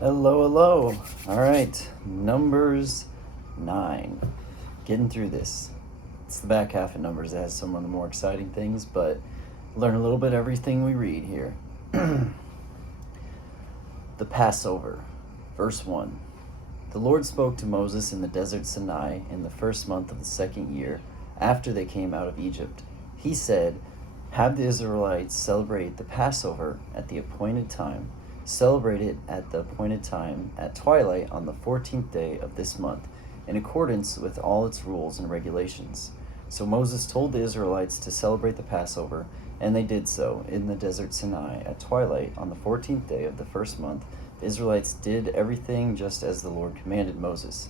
Hello, hello. All right, Numbers 9. Getting through this. It's the back half of Numbers that has some of the more exciting things, but learn a little bit everything we read here. The Passover, verse 1. The Lord spoke to Moses in the desert Sinai in the first month of the second year after they came out of Egypt. He said, "Have the Israelites celebrate the Passover at the appointed time. Celebrate it at the appointed time at twilight on the 14th day of this month, in accordance with all its rules and regulations." So Moses told the Israelites to celebrate the Passover, and they did so in the desert Sinai at twilight on the 14th day of the first month. The Israelites did everything just as the Lord commanded Moses.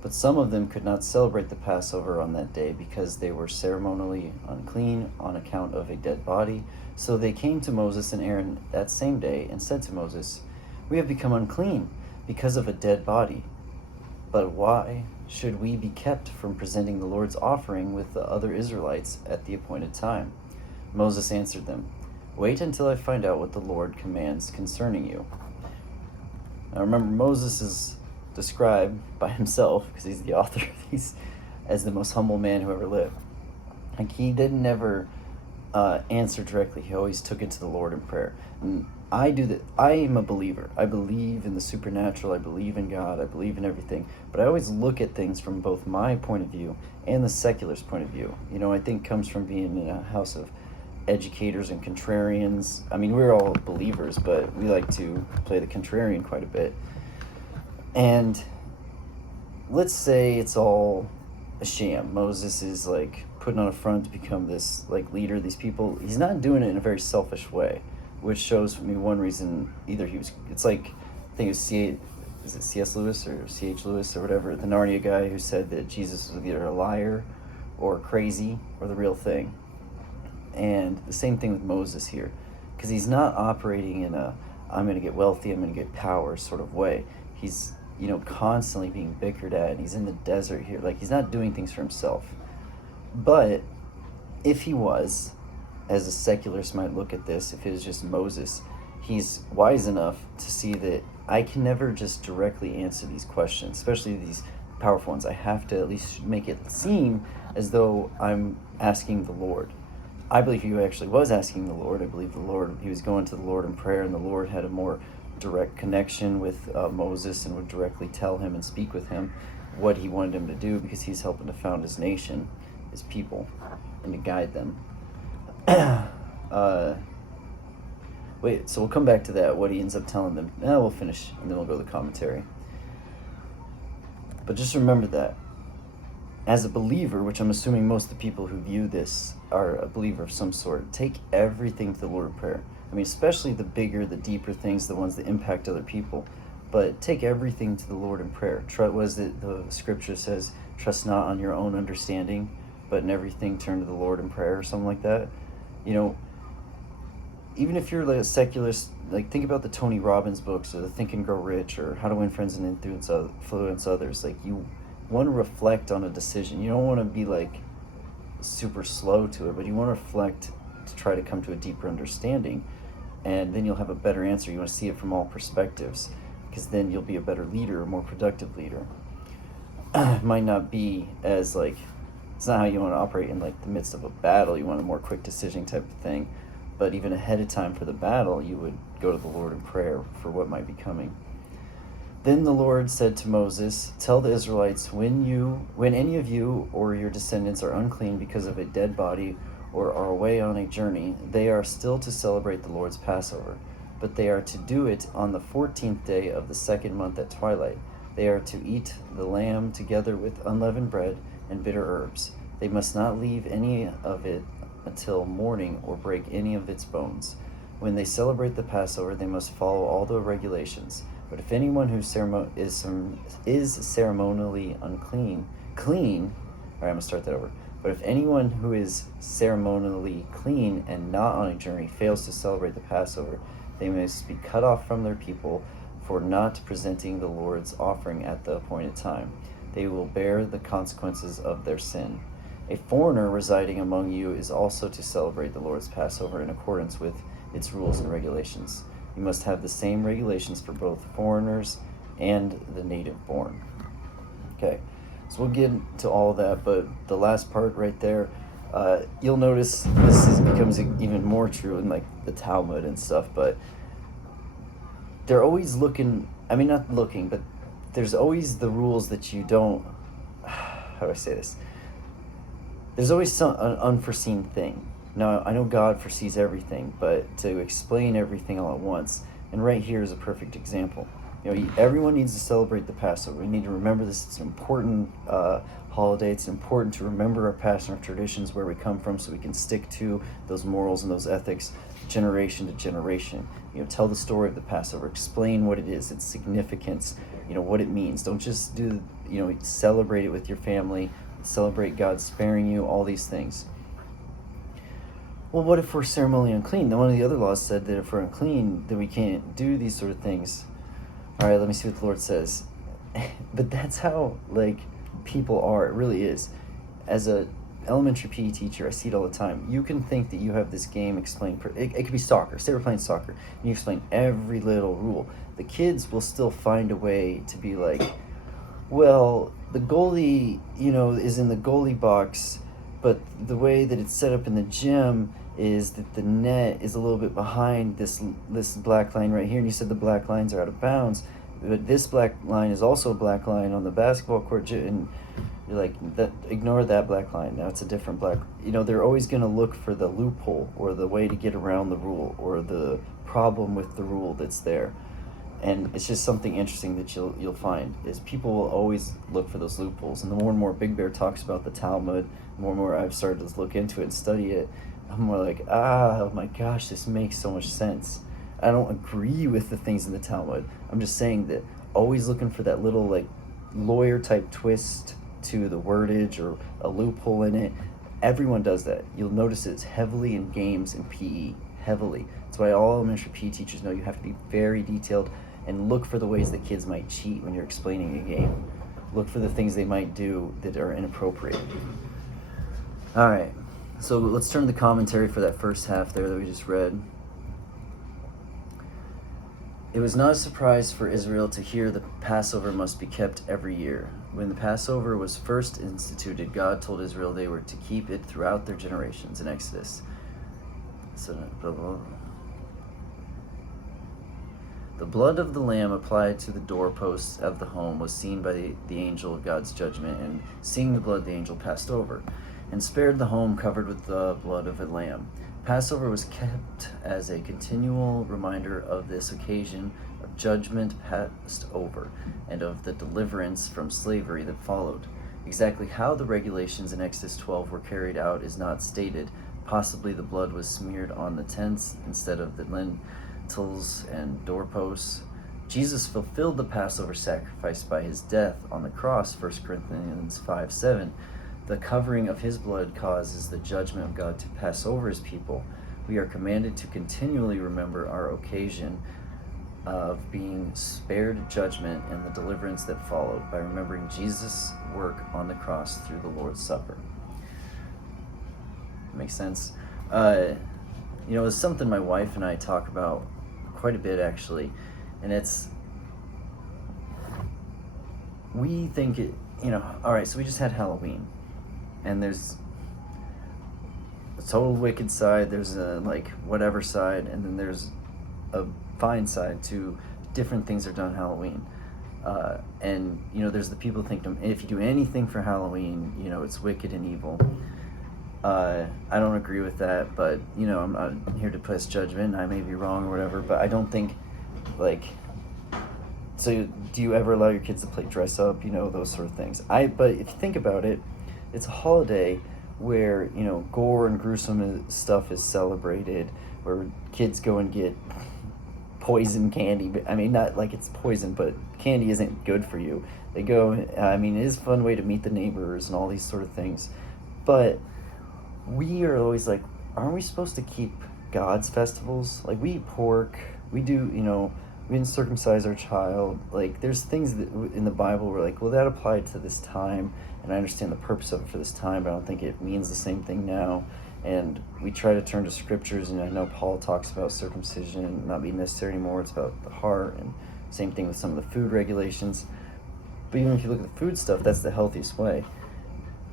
But some of them could not celebrate the Passover on that day because they were ceremonially unclean on account of a dead body. So they came to Moses and Aaron that same day and said to Moses, "We have become unclean because of a dead body. But why should we be kept from presenting the Lord's offering with the other Israelites at the appointed time?" Moses answered them, "Wait until I find out what the Lord commands concerning you." Now remember, Moses is described by himself, because he's the author of these, as the most humble man who ever lived. Like, he didn't never answer directly. He always took it to the Lord in prayer. And I do that. I am a believer. I believe in the supernatural. I believe in God. I believe in everything. But I always look at things from both my point of view and the secularist point of view. You know, I think comes from being in a house of educators and contrarians. I mean, we're all believers, but we like to play the contrarian quite a bit. And let's say it's all a sham. Moses is like putting on a front to become this like leader of these people. He's not doing it in a very selfish way, which shows me one reason. Either he was, it's like, I think it was C.S. Lewis or C.H. Lewis or whatever, the Narnia guy, who said that Jesus was either a liar or crazy or the real thing. And the same thing with Moses here, because he's not operating in a "I'm going to get wealthy, I'm going to get power" sort of way. He's, constantly being bickered at, and he's in the desert here. Like, he's not doing things for himself. But if he was, as a secularist might look at this, if it was just Moses, he's wise enough to see that I can never just directly answer these questions, especially these powerful ones. I have to at least make it seem as though I'm asking the Lord. I believe he actually was asking the Lord. I believe he was going to the Lord in prayer, and the Lord had a more direct connection with Moses and would directly tell him and speak with him what he wanted him to do, because he's helping to found his nation, his people, and to guide them. So we'll come back to that, what he ends up telling them. We'll finish, and then we'll go to the commentary. But just remember that as a believer, which I'm assuming most of the people who view this are a believer of some sort, take everything to the Lord in prayer. I mean, especially the bigger, the deeper things, the ones that impact other people. But take everything to the Lord in prayer. What is it the scripture says? Trust not on your own understanding, but in everything turn to the Lord in prayer, or something like that. Even if you're like a secularist, like, think about the Tony Robbins books, or the Think and Grow Rich, or How to Win Friends and Influence Others. Like, you want to reflect on a decision. You don't want to be like super slow to it, but you want to reflect to try to come to a deeper understanding, and then you'll have a better answer. You want to see it from all perspectives, because then you'll be a better leader, a more productive leader. It might not be as like, it's not how you want to operate in like the midst of a battle. You want a more quick decision type of thing, but even ahead of time for the battle, you would go to the Lord in prayer for what might be coming. Then the Lord said to Moses, "Tell the Israelites, when any of you or your descendants are unclean because of a dead body or are away on a journey, they are still to celebrate the Lord's Passover. But they are to do it on the 14th day of the second month at twilight. They are to eat the lamb together with unleavened bread and bitter herbs. They must not leave any of it until morning or break any of its bones. When they celebrate the Passover, they must follow all the regulations. But if anyone who is ceremonially clean, all right, I'm gonna start that over. But if anyone who is ceremonially clean and not on a journey fails to celebrate the Passover, they must be cut off from their people for not presenting the Lord's offering at the appointed time. They will bear the consequences of their sin. A foreigner residing among you is also to celebrate the Lord's Passover in accordance with its rules and regulations. You must have the same regulations for both foreigners and the native born. Okay, so we'll get to all of that, but the last part right there, you'll notice becomes even more true in like the Talmud and stuff, but they're always looking, I mean, not looking, but there's always the rules that you don't, how do I say this? There's always an unforeseen thing. Now, I know God foresees everything, but to explain everything all at once, and right here is a perfect example. Everyone needs to celebrate the Passover. We need to remember this. It's an important holiday. It's important to remember our past and our traditions, where we come from, so we can stick to those morals and those ethics generation to generation. Tell the story of the Passover. Explain what it is, its significance, what it means. Don't just celebrate it with your family, celebrate God sparing you, all these things. Well, what if we're ceremonially unclean? Then one of the other laws said that if we're unclean, then we can't do these sort of things. All right, let me see what the Lord says. But that's how, people are. It really is. As a elementary PE teacher, I see it all the time. You can think that you have this game explained. It could be soccer. Say we're playing soccer, and you explain every little rule. The kids will still find a way to be like, well, the goalie, is in the goalie box, but the way that it's set up in the gym is that the net is a little bit behind this black line right here, and you said the black lines are out of bounds, but this black line is also a black line on the basketball court, and you're like, ignore that black line, now it's a different black. They're always going to look for the loophole or the way to get around the rule or the problem with the rule that's there. And it's just something interesting that you'll find is people will always look for those loopholes. And the more and more Big Bear talks about the Talmud, the more and more I've started to look into it and study it, I'm more like, oh my gosh, this makes so much sense. I don't agree with the things in the Talmud. I'm just saying that always looking for that little lawyer type twist to the wordage or a loophole in it. Everyone does that. You'll notice it's heavily in games and PE, heavily. That's why all elementary PE teachers know you have to be very detailed and look for the ways that kids might cheat when you're explaining a game. Look for the things they might do that are inappropriate. All right, so let's turn to the commentary for that first half there that we just read. It was not a surprise for Israel to hear the Passover must be kept every year. When the Passover was first instituted, God told Israel they were to keep it throughout their generations in Exodus. So, blah, blah, blah. The blood of the lamb applied to the doorposts of the home was seen by the angel of God's judgment, and seeing the blood, the angel passed over and spared the home covered with the blood of a lamb. Passover was kept as a continual reminder of this occasion of judgment passed over and of the deliverance from slavery that followed. Exactly how the regulations in Exodus 12 were carried out is not stated. Possibly the blood was smeared on the tents instead of the lintels and doorposts. Jesus fulfilled the Passover sacrifice by his death on the cross, 1 Corinthians 5:7. The covering of his blood causes the judgment of God to pass over his people. We are commanded to continually remember our occasion of being spared judgment and the deliverance that followed by remembering Jesus' work on the cross through the Lord's Supper. Makes sense? It's something my wife and I talk about quite a bit, actually, and we think all right, so we just had Halloween, and there's a total wicked side, there's a whatever side, and then there's a fine side to different things that are done on Halloween. And there's the people who think if you do anything for Halloween, it's wicked and evil. I don't agree with that, but I'm not here to pass judgment. I may be wrong or whatever, but I don't think so do you ever allow your kids to play dress up, those sort of things? But if you think about it, it's a holiday where gore and gruesome stuff is celebrated, where kids go and get poison candy. I mean, not like it's poison, but candy isn't good for you. They go, it is a fun way to meet the neighbors and all these sort of things, but we are always like, aren't we supposed to keep God's festivals? We eat pork, we do, we didn't circumcise our child. There's things that in the Bible where well, that applied to this time, and I understand the purpose of it for this time, but I don't think it means the same thing now. and we try to turn to scriptures, and I know Paul talks about circumcision not being necessary anymore. It's about the heart, and same thing with some of the food regulations. But even if you look at the food stuff, that's the healthiest way.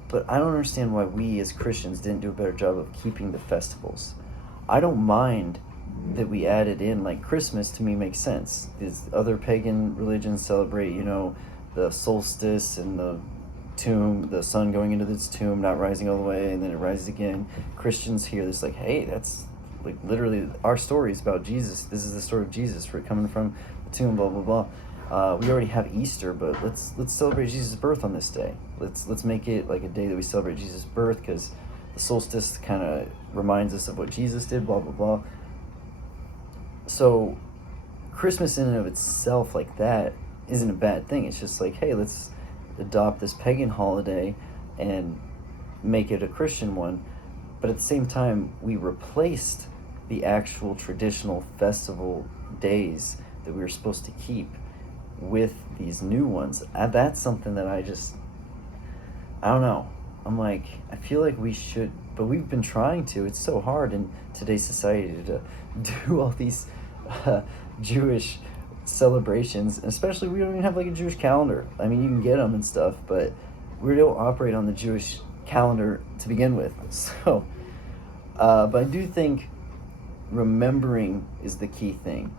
But I don't understand why we as Christians didn't do a better job of keeping the festivals. I don't mind that we added in, like Christmas to me makes sense. These other pagan religions celebrate, the solstice and the tomb, the sun going into this tomb, not rising all the way, and then it rises again. Christians hear this like, hey, that's like literally our story is about Jesus. This is the story of Jesus. We're coming from the tomb, blah blah blah. We already have Easter, but let's celebrate Jesus' birth on this day. Let's make it like a day that we celebrate Jesus' birth, because the solstice kind of reminds us of what Jesus did, blah blah blah. So Christmas in and of itself like that isn't a bad thing. It's just like, hey, let's adopt this pagan holiday and make it a Christian one. But at the same time, we replaced the actual traditional festival days that we were supposed to keep with these new ones. That's something that I don't know. I'm like, I feel like we should, but we've been trying to. It's so hard in today's society to do all these Jewish celebrations, especially we don't even have like a Jewish calendar. I mean, you can get them and stuff, but we don't operate on the Jewish calendar to begin with. So, but I do think remembering is the key thing.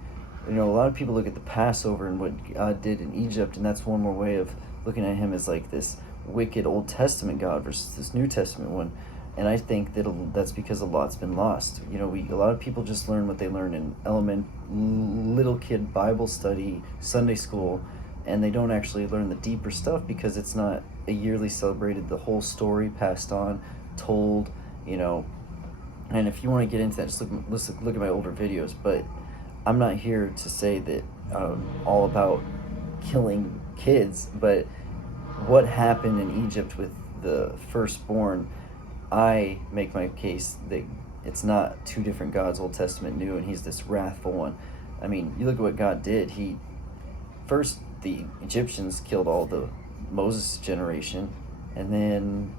A lot of people look at the Passover and what God did in Egypt, and that's one more way of looking at him as like this wicked Old Testament God versus this New Testament one. And I think that's because a lot's been lost. A lot of people just learn what they learn in little kid Bible study, Sunday school, and they don't actually learn the deeper stuff because it's not a yearly celebrated, the whole story passed on, told, And if you want to get into that, just look at my older videos. But I'm not here to say that all about killing kids, but what happened in Egypt with the firstborn, I make my case that it's not two different gods, Old Testament, New, and he's this wrathful one. I mean, you look at what God did. First, the Egyptians killed all the Moses generation, and then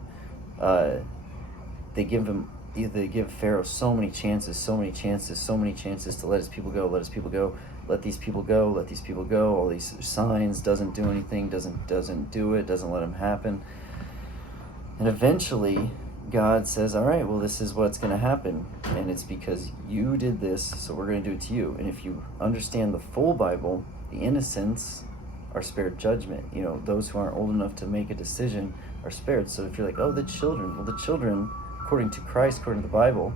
they give Pharaoh so many chances to let his people go, let these people go, all these signs, doesn't do anything, doesn't do it, doesn't let them happen. And eventually God says, all right, well, this is what's going to happen, and it's because you did this, so we're going to do it to you. And if you understand the full Bible, the innocents are spared judgment. Those who aren't old enough to make a decision are spared. So if you're like, oh, the children, according to Christ, according to the Bible,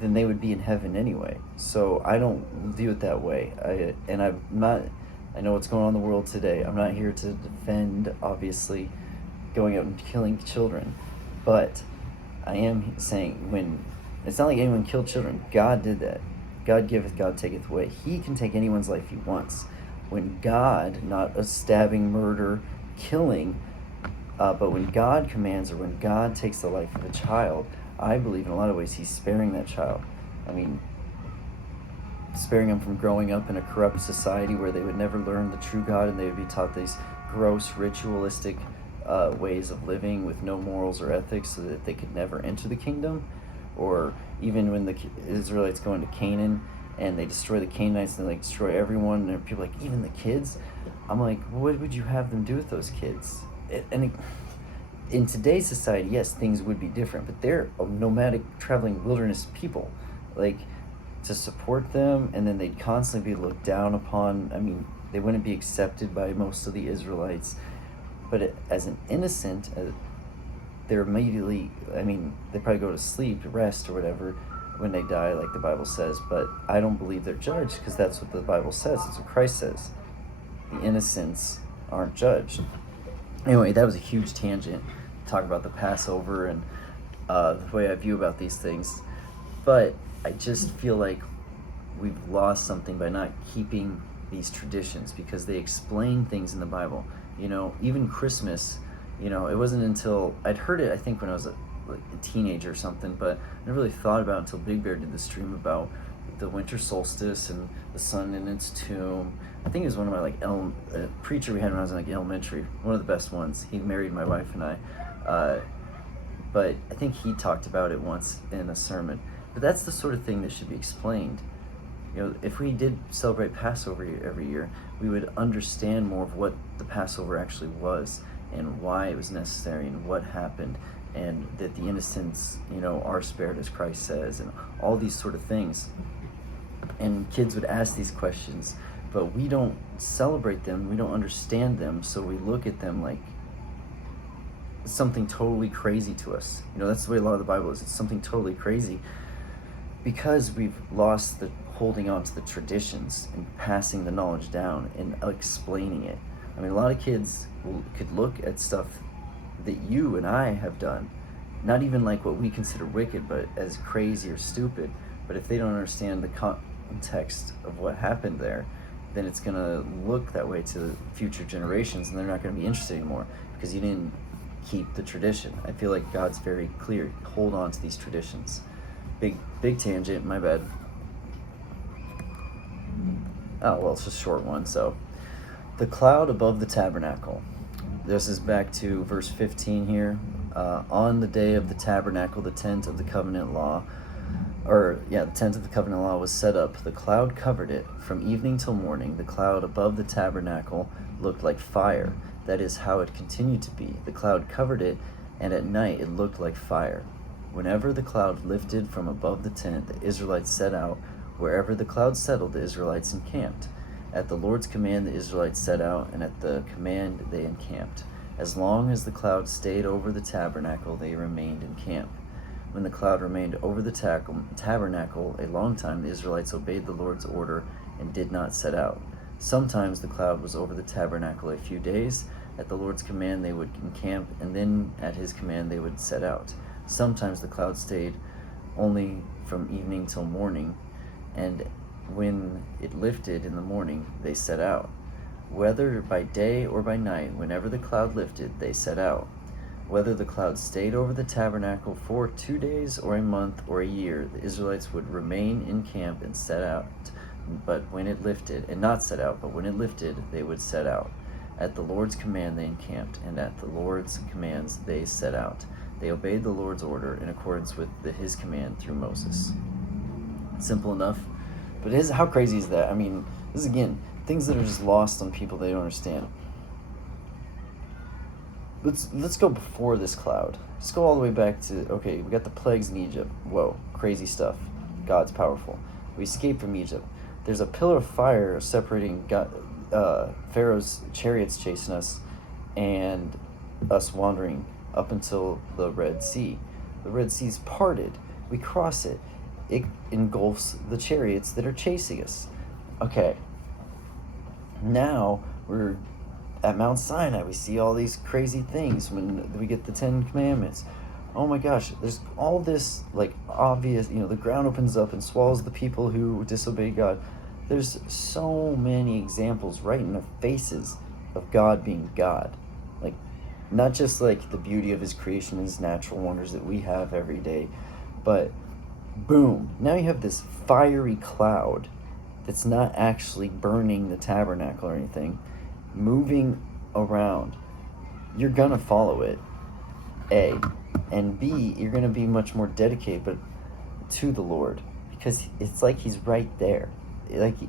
then they would be in heaven anyway. So I don't view it that way. I know what's going on in the world today. I'm not here to defend, obviously, going out and killing children, but I am saying, when it's not like anyone killed children. God did that. God giveth, God taketh away. He can take anyone's life he wants. When God, not a stabbing, murder, killing, but when God commands, or when God takes the life of a child, I believe in a lot of ways he's sparing that child. I mean, sparing them from growing up in a corrupt society where they would never learn the true God, and they would be taught these gross ritualistic ways of living with no morals or ethics, so that they could never enter the kingdom. Or even when the Israelites go into Canaan and they destroy the Canaanites and they destroy everyone, and people are like, even the kids? I'm like, what would you have them do with those kids? In today's society, yes, things would be different, but they're a nomadic, traveling wilderness people. Like, to support them, and then they'd constantly be looked down upon. I mean, they wouldn't be accepted by most of the Israelites. But as an innocent, they're immediately, they probably go to sleep, rest, or whatever, when they die, like the Bible says. But I don't believe they're judged, because that's what the Bible says. It's what Christ says. The innocents aren't judged. Anyway, that was a huge tangent. Talk about the Passover and the way I view about these things. But I just feel like we've lost something by not keeping these traditions, because they explain things in the Bible. Even Christmas, it wasn't until I'd heard it, I think, when I was a teenager or something, but I never really thought about it until Big Bear did the stream about the winter solstice and the sun in its tomb. I think it was one of my preacher we had when I was in elementary, one of the best ones. He married my wife and I. but I think he talked about it once in a sermon. But that's the sort of thing that should be explained. If we did celebrate Passover every year, we would understand more of what the Passover actually was and why it was necessary and what happened, and that the innocents, are spared as Christ says, and all these sort of things. And kids would ask these questions, but we don't celebrate them, we don't understand them, so we look at them like something totally crazy to us. That's the way a lot of the Bible is. It's something totally crazy because we've lost the holding on to the traditions and passing the knowledge down and explaining it. I mean, a lot of kids could look at stuff that you and I have done, not even like what we consider wicked, but as crazy or stupid. But if they don't understand the context of what happened there, then it's going to look that way to future generations, and they're not going to be interested anymore because you didn't keep the tradition. I feel like God's very clear. Hold on to these traditions. Big tangent, my bad. Oh, well, it's just a short one. So, the cloud above the tabernacle. This is back to verse 15 here. On the day of the tabernacle, the tent of the covenant law, the tent of the covenant law was set up. The cloud covered it. From evening till morning, the cloud above the tabernacle looked like fire. That is how it continued to be. The cloud covered it, and at night it looked like fire. Whenever the cloud lifted from above the tent, the Israelites set out. Wherever the cloud settled, the Israelites encamped. At the Lord's command, the Israelites set out, and at the command they encamped. As long as the cloud stayed over the tabernacle, they remained in camp. When the cloud remained over the tabernacle a long time, the Israelites obeyed the Lord's order and did not set out. Sometimes the cloud was over the tabernacle a few days. At the Lord's command they would encamp, and then at his command they would set out. Sometimes the cloud stayed only from evening till morning, and when it lifted in the morning, they set out. Whether by day or by night, whenever the cloud lifted, they set out. Whether the cloud stayed over the tabernacle for 2 days or a month or a year, the Israelites would remain in camp and set out. But when it lifted, and not set out, but when it lifted, they would set out. At the Lord's command they encamped, and at the Lord's commands they set out. They obeyed the Lord's order in accordance with his command through Moses. Simple enough. But how crazy is that? I mean, this is, again, things that are just lost on people they don't understand. Let's go before this cloud. Let's go all the way back to, we got the plagues in Egypt. Whoa, crazy stuff. God's powerful. We escaped from Egypt. There's a pillar of fire separating Pharaoh's chariots chasing us and us wandering up until the Red Sea. The Red Sea's parted. We cross it. It engulfs the chariots that are chasing us. Okay. Now we're at Mount Sinai. We see all these crazy things when we get the 10 Commandments. Oh my gosh, there's all this obvious, the ground opens up and swallows the people who disobey God. There's so many examples right in our faces of God being God. Not just the beauty of his creation and his natural wonders that we have every day, but boom, now you have this fiery cloud that's not actually burning the tabernacle or anything, moving around. You're gonna follow it, A, and B, you're gonna be much more dedicated to the Lord, because it's like he's right there,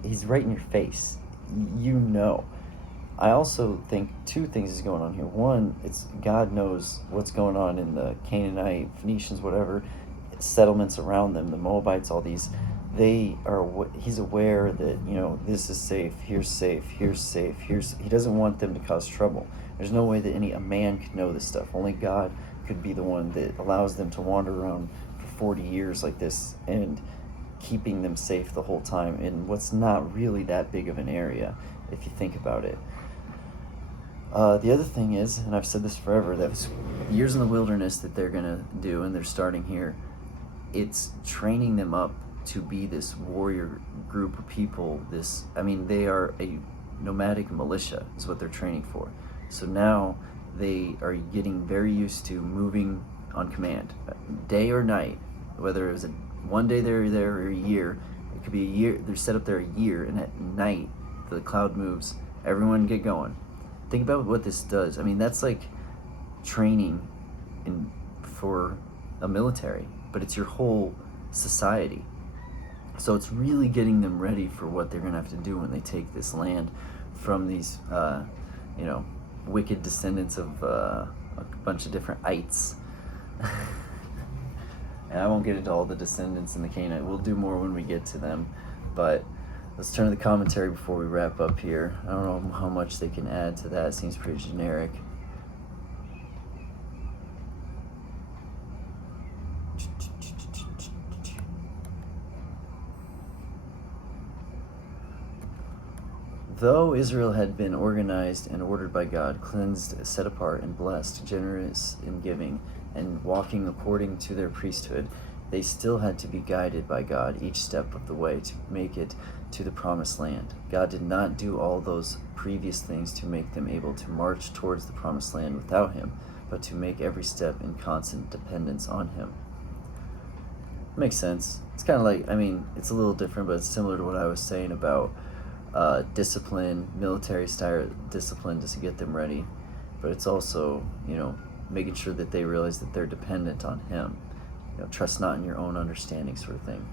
he's right in your face. I also think two things is going on here. One, it's God knows what's going on in the Canaanite, Phoenicians, whatever, settlements around them, the Moabites, all these. He's aware that, this is safe, here's safe, here's safe, he doesn't want them to cause trouble. There's no way that a man could know this stuff. Only God could be the one that allows them to wander around for 40 years like this and keeping them safe the whole time in what's not really that big of an area, if you think about it. The other thing is, and I've said this forever, that was years in the wilderness that they're going to do, and they're starting here, it's training them up to be this warrior group of people. They are a nomadic militia is what they're training for. So now they are getting very used to moving on command, day or night, whether it was one day they're there or a year. It could be a year, they're set up there a year, and at night the cloud moves, everyone get going. Think about what this does. That's like training in for a military, but it's your whole society. So it's really getting them ready for what they're going to have to do when they take this land from these, wicked descendants of a bunch of different ites. And I won't get into all the descendants in the Canaanite. We'll do more when we get to them. But let's turn to the commentary before we wrap up here. I don't know how much they can add to that. It seems pretty generic. Though Israel had been organized and ordered by God, cleansed, set apart, and blessed, generous in giving, and walking according to their priesthood, they still had to be guided by God each step of the way to make it to the promised land. God did not do all those previous things to make them able to march towards the promised land without Him, but to make every step in constant dependence on Him. Makes sense. It's kind of like, it's a little different, but it's similar to what I was saying about discipline, military style discipline, just to get them ready. But it's also, making sure that they realize that they're dependent on Him. Trust not in your own understanding, sort of thing.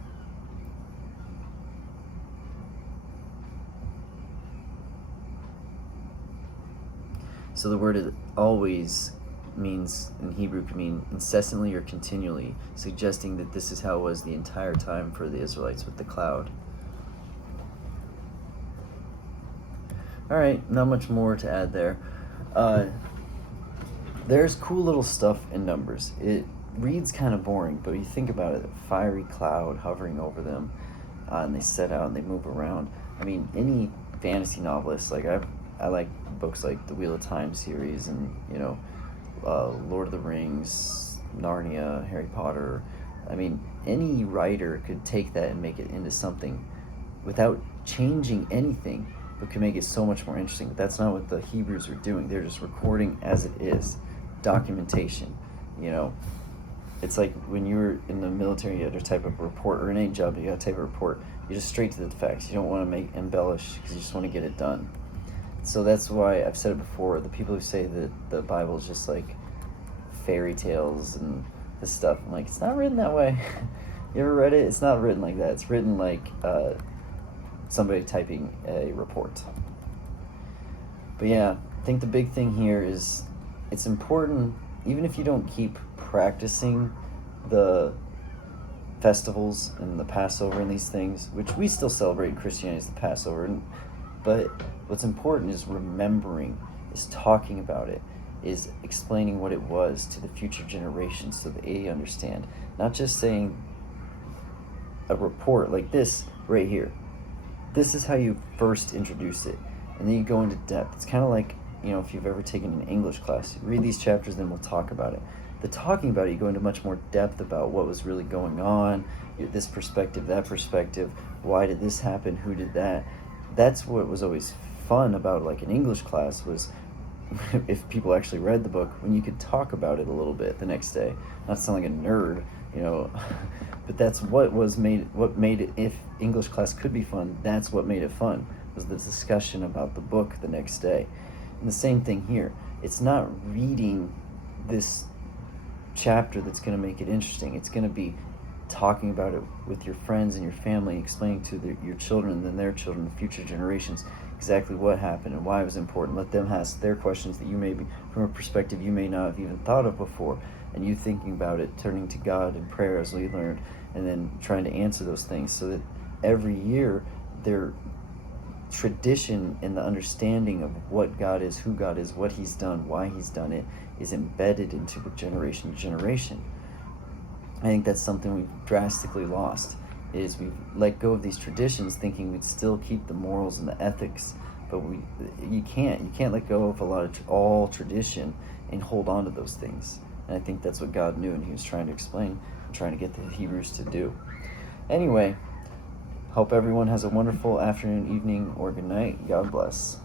So the word always means, in Hebrew, can mean incessantly or continually, suggesting that this is how it was the entire time for the Israelites with the cloud. All right, not much more to add there. There's cool little stuff in Numbers. It reads kind of boring, but you think about it, a fiery cloud hovering over them, and they set out and they move around. Any fantasy novelist, I like books like the Wheel of Time series and, Lord of the Rings, Narnia, Harry Potter. Any writer could take that and make it into something without changing anything, but can make it so much more interesting. But that's not what the Hebrews are doing. They're just recording as it is. Documentation. It's like when you were in the military, you had to type up a report, or in any job, you got to type a report. You're just straight to the facts. You don't want to embellish, because you just want to get it done. So that's why I've said it before, the people who say that the Bible is just like fairy tales and this stuff, I'm like, it's not written that way. You ever read it? It's not written like that. It's written like somebody typing a report. But yeah, I think the big thing here is it's important, even if you don't keep practicing the festivals and the Passover and these things, which we still celebrate in Christianity as the Passover, but what's important is remembering, is talking about it, is explaining what it was to the future generations so that they understand. Not just saying a report like this right here. This is how you first introduce it, and then you go into depth. It's kind of like, if you've ever taken an English class, you read these chapters, then we'll talk about it. The talking about it, you go into much more depth about what was really going on, this perspective, that perspective, why did this happen, who did that. That's what was always fun about like an English class, was if people actually read the book, when you could talk about it a little bit the next day. Not sound like a nerd, but that's what made it, if English class could be fun, that's what made it fun, was the discussion about the book the next day. And the same thing here. It's not reading this chapter that's going to make it interesting. It's going to be talking about it with your friends and your family, explaining to your children and then their children, future generations, exactly what happened and why it was important. Let them ask their questions that you may be, from a perspective you may not have even thought of before, and you thinking about it, turning to God in prayer as we learned, and then trying to answer those things, so that every year their tradition and the understanding of what God is, who God is, what He's done, why He's done it, is embedded into generation to generation. I think that's something we've drastically lost, is we've let go of these traditions thinking we'd still keep the morals and the ethics, but you can't let go of all tradition and hold on to those things. And I think that's what God knew, and He was trying to explain, trying to get the Hebrews to do. Anyway, hope everyone has a wonderful afternoon, evening, or good night. God bless.